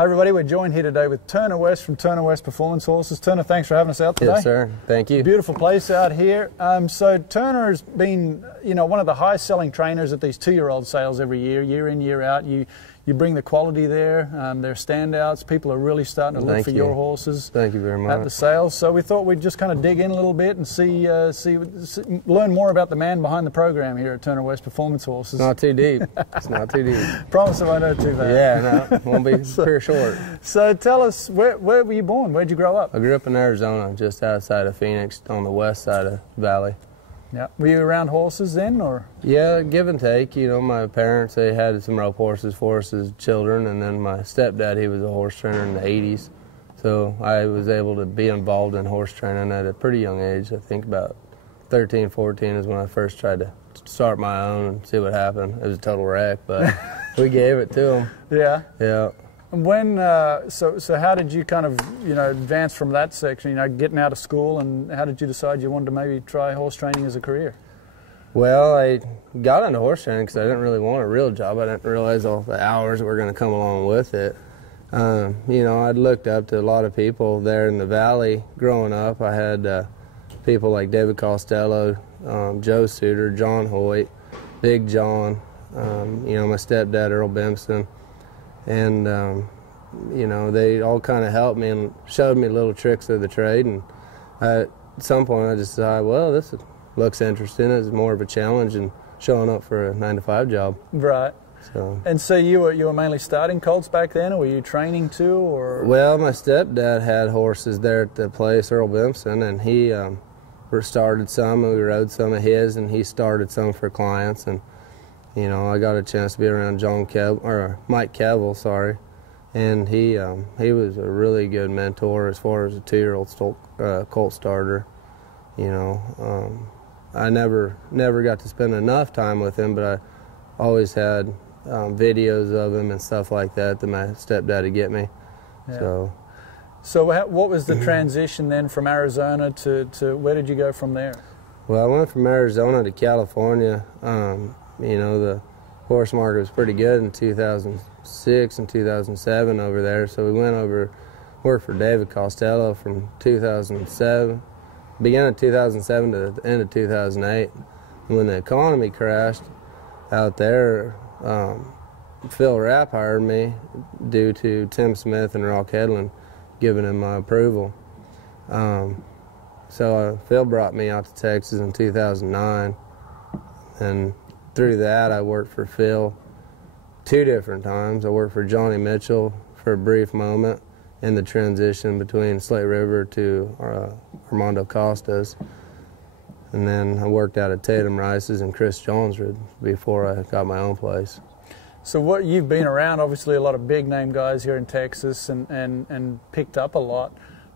Hi everybody, we're joined here today with Turner West from Turner West Performance Horses. Turner, thanks for having us out today. Yes, sir. Thank you. Beautiful place out here. So Turner has been, one of the highest selling trainers at these 2-year-old sales every year, year in, year out. You bring the quality there. They're standouts. People are really starting to look for your horses. Thank you very much. At the sales. So we thought we'd just kind of dig in a little bit and learn more about the man behind the program here at Turner West Performance Horses. Not too deep. It's not too deep. Promise I won't know too bad. Yeah, no, won't be pretty short. So tell us, where were you born? Where'd you grow up? I grew up in Arizona, just outside of Phoenix, on the west side of the valley. Yeah. Were you around horses then, or? Yeah, give and take. You know, my parents, they had some rope horses for us as children, and then my stepdad, he was a horse trainer in the 80s. So I was able to be involved in horse training at a pretty young age. I think about 13, 14 is when I first tried to start my own and see what happened. It was a total wreck, but we gave it to them. Yeah? Yeah. When, so how did you kind of, advance from that section, getting out of school, and how did you decide you wanted to maybe try horse training as a career? Well, I got into horse training because I didn't really want a real job. I didn't realize all the hours that were going to come along with it. I'd looked up to a lot of people there in the valley growing up. I had people like David Costello, Joe Suter, John Hoyt, Big John, my stepdad, Earl Bempson. And, they all kind of helped me and showed me little tricks of the trade. And at some point I just decided, well, this looks interesting. It's more of a challenge than showing up for a 9-to-5 job. Right. So. And so you were mainly starting colts back then, or were you training too? Or? Well, my stepdad had horses there at the place, Earl Bempson, and he started some, and we rode some of his, and he started some for clients. And I got a chance to be around Mike Kevill, sorry, and he was a really good mentor as far as a 2-year-old colt starter. I never got to spend enough time with him, but I always had videos of him and stuff like that my stepdad would get me. Yeah. So what was the transition then from Arizona to where did you go from there? Well, I went from Arizona to California. The horse market was pretty good in 2006 and 2007 over there, so we went over, worked for David Costello from 2007, beginning of 2007 to the end of 2008. And when the economy crashed out there, Phil Rapp hired me due to Tim Smith and Rock Hedlund giving him my approval. So Phil brought me out to Texas in 2009, and through that, I worked for Phil 2 different times. I worked for Johnny Mitchell for a brief moment in the transition between Slate River to Armando Costas. And then I worked out at Tatum Rice's and Chris Joneswood before I got my own place. So you've been around, obviously, a lot of big-name guys here in Texas and picked up a lot.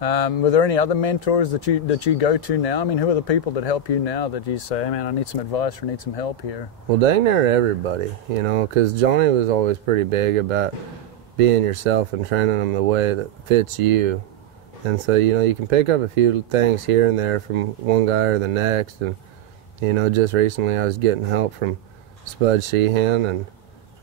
Were there any other mentors that you go to now? I mean, who are the people that help you now that you say, hey man, I need some advice or need some help here? Well, dang near everybody, because Johnny was always pretty big about being yourself and training them the way that fits you. And so, you can pick up a few things here and there from one guy or the next. And, just recently I was getting help from Spud Sheehan and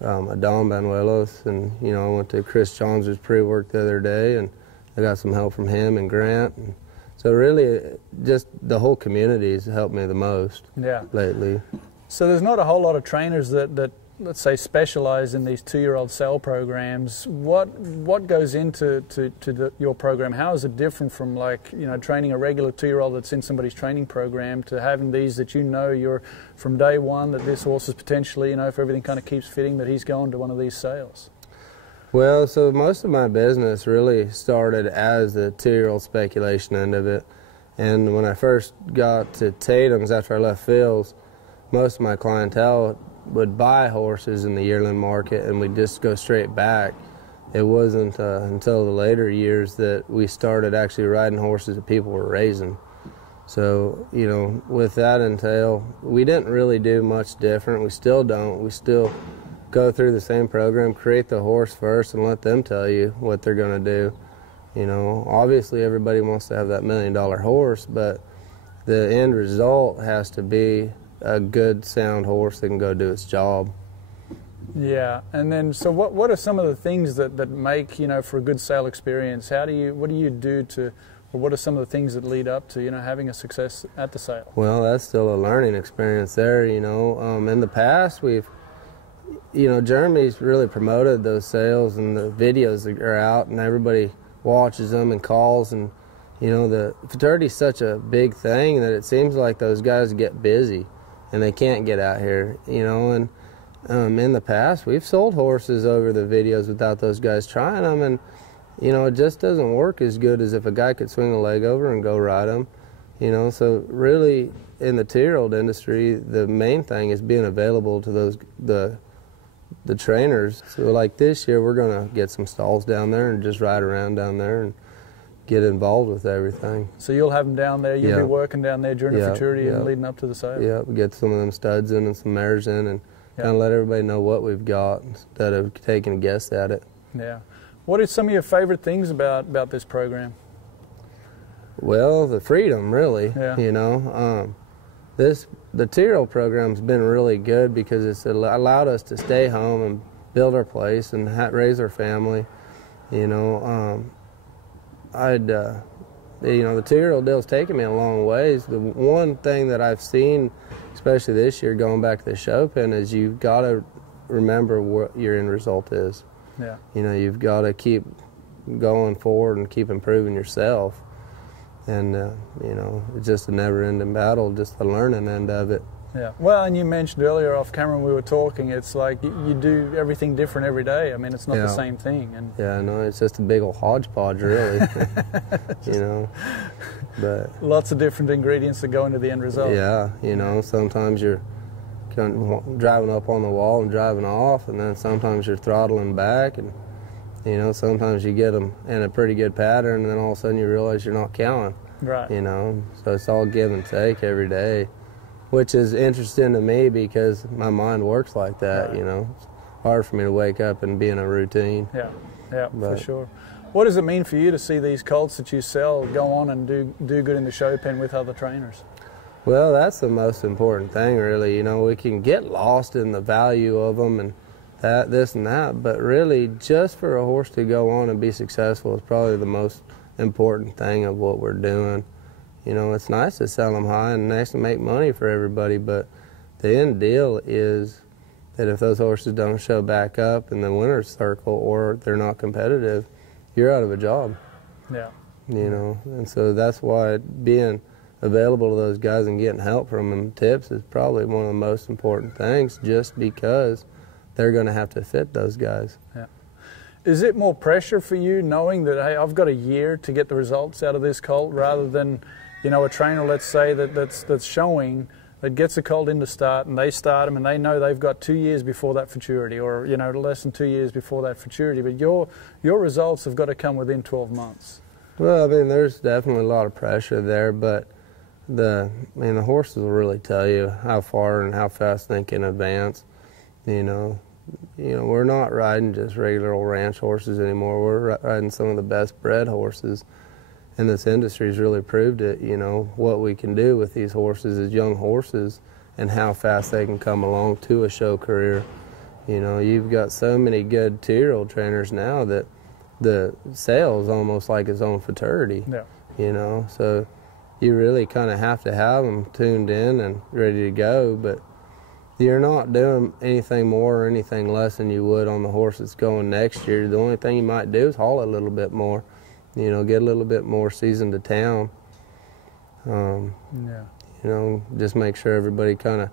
Adon Banuelos. And, I went to Chris Johns' pre-work the other day, and I got some help from him and Grant. And so really, just the whole community has helped me the most lately. So there's not a whole lot of trainers that let's say, specialize in these 2-year-old sale programs. What goes into your program? How is it different from training a regular 2-year-old that's in somebody's training program to having these that you're from day one that this horse is potentially, if everything kind of keeps fitting, that he's going to one of these sales? Well, so most of my business really started as the 2-year-old speculation end of it. And when I first got to Tatum's after I left Phil's, most of my clientele would buy horses in the yearling market and we'd just go straight back. It wasn't until the later years that we started actually riding horses that people were raising. So, with that entail, we didn't really do much different. We still don't. We still go through the same program, create the horse first and let them tell you what they're going to do. Obviously everybody wants to have that $1 million horse, but the end result has to be a good, sound horse that can go do its job. Yeah, and then so what are some of the things that make, you know, for a good sale experience? What do you do to, or what are some of the things that lead up to, you know, having a success at the sale? Well, that's still a learning experience there, you know. In the past, we've, you know, Jeremy's really promoted those sales, and the videos are out, and everybody watches them and calls, and, you know, the Futurity's such a big thing that it seems like those guys get busy and they can't get out here, you know. And in the past, we've sold horses over the videos without those guys trying them, and, you know, it just doesn't work as good as if a guy could swing a leg over and go ride them, you know. So really, in the 2-year-old industry, the main thing is being available to those the trainers. So like this year, we're going to get some stalls down there and just ride around down there and get involved with everything. So you'll have them down there, you'll be working down there during the Futurity and leading up to the sale? Yeah, we get some of them studs in and some mares in, and kind of let everybody know what we've got instead of taking a guess at it. Yeah. What are some of your favorite things about this program? Well, the freedom, really, you know. The 2-year-old program's been really good because it's allowed us to stay home and build our place and raise our family. You know, you know, the 2-year-old deal's taken me a long ways. The one thing that I've seen, especially this year, going back to the show pen, is you've got to remember what your end result is. Yeah. You know, you've got to keep going forward and keep improving yourself. And, you know, it's just a never-ending battle, just the learning end of it. Yeah. Well, and you mentioned earlier off camera when we were talking, it's like you do everything different every day. I mean, it's not the same thing. And yeah, no, it's just a big old hodgepodge, really. You know, but lots of different ingredients that go into the end result. Yeah, you know, sometimes you're driving up on the wall and driving off, and then sometimes you're throttling back, and, you know, sometimes you get them in a pretty good pattern, and then all of a sudden you realize you're not counting. Right. You know, so it's all give and take every day, which is interesting to me because my mind works like that. Right. You know, it's hard for me to wake up and be in a routine. Yeah, for sure. What does it mean for you to see these colts that you sell go on and do good in the show pen with other trainers? Well, that's the most important thing, really. You know, we can get lost in the value of them and this and that, but really just for a horse to go on and be successful is probably the most important thing of what we're doing. You know, it's nice to sell them high and nice to make money for everybody, but the end deal is that if those horses don't show back up in the winner's circle or they're not competitive, you're out of a job. Yeah. You know, and so that's why being available to those guys and getting help from them, tips, is probably one of the most important things, just because they're going to have to fit those guys. Yeah. Is it more pressure for you knowing that, hey, I've got a year to get the results out of this colt, rather than, you know, a trainer, let's say, that's showing, that gets a colt into start and they start them and they know they've got 2 years before that Futurity, or, you know, less than 2 years before that Futurity, but your results have got to come within 12 months? Well, I mean, there's definitely a lot of pressure there, but the horses will really tell you how far and how fast they can advance. You know, we're not riding just regular old ranch horses anymore. We're riding some of the best bred horses, and this industry's really proved it. You know, what we can do with these horses as young horses and how fast they can come along to a show career. You know, you've got so many good 2-year-old trainers now that the sale is almost like its own Futurity. Yeah. You know, so you really kind of have to have them tuned in and ready to go, but you're not doing anything more or anything less than you would on the horse that's going next year. The only thing you might do is haul it a little bit more, you know, get a little bit more seasoned to town. You know, just make sure everybody kind of,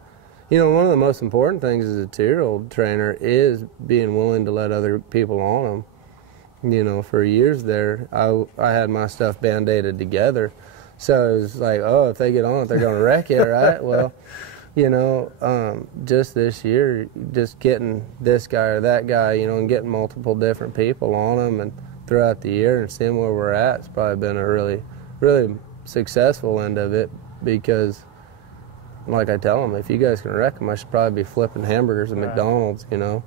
you know, one of the most important things as a 2-year-old trainer is being willing to let other people on them. You know, for years there, I had my stuff band-aided together. So it was like, oh, if they get on it, they're going to wreck it, right? Well, you know, just this year, just getting this guy or that guy, you know, and getting multiple different people on them and throughout the year and seeing where we're at, it's probably been a really, really successful end of it, because, like I tell them, if you guys can wreck them, I should probably be flipping hamburgers at McDonald's, you know.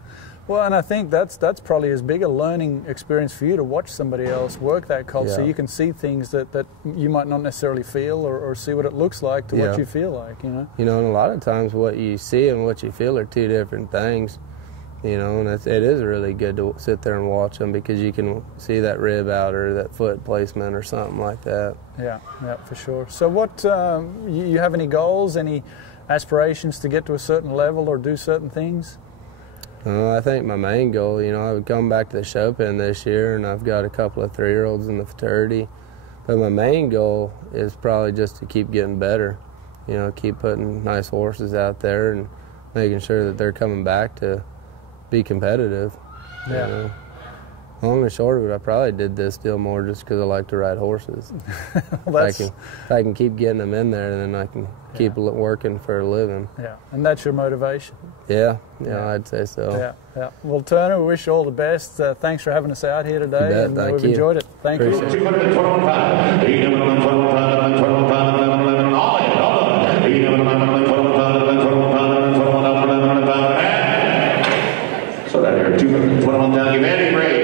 Well, and I think that's probably as big a learning experience for you to watch somebody else work that colt, so you can see things that you might not necessarily feel, or see what it looks like to what you feel like, you know. You know, and a lot of times what you see and what you feel are two different things. you know, and it is really good to sit there and watch them because you can see that rib out or that foot placement or something like that. Yeah, yeah, for sure. So what, you have any goals, any aspirations to get to a certain level or do certain things? I think my main goal, you know, I've come back to the show pen this year and I've got a couple of 3-year-olds in the Futurity. But my main goal is probably just to keep getting better, you know, keep putting nice horses out there and making sure that they're coming back to be competitive. Yeah. You know. Long and short of it, I probably did this deal more just because I like to ride horses. Well, if I can keep getting them in there, then I can keep working for a living. Yeah, and that's your motivation. Yeah, I'd say so. Yeah, yeah. Well, Turner, we wish you all the best. Thanks for having us out here today, and we've enjoyed it. Thank you. Appreciate it. So that here, 212 down, Evander Gray.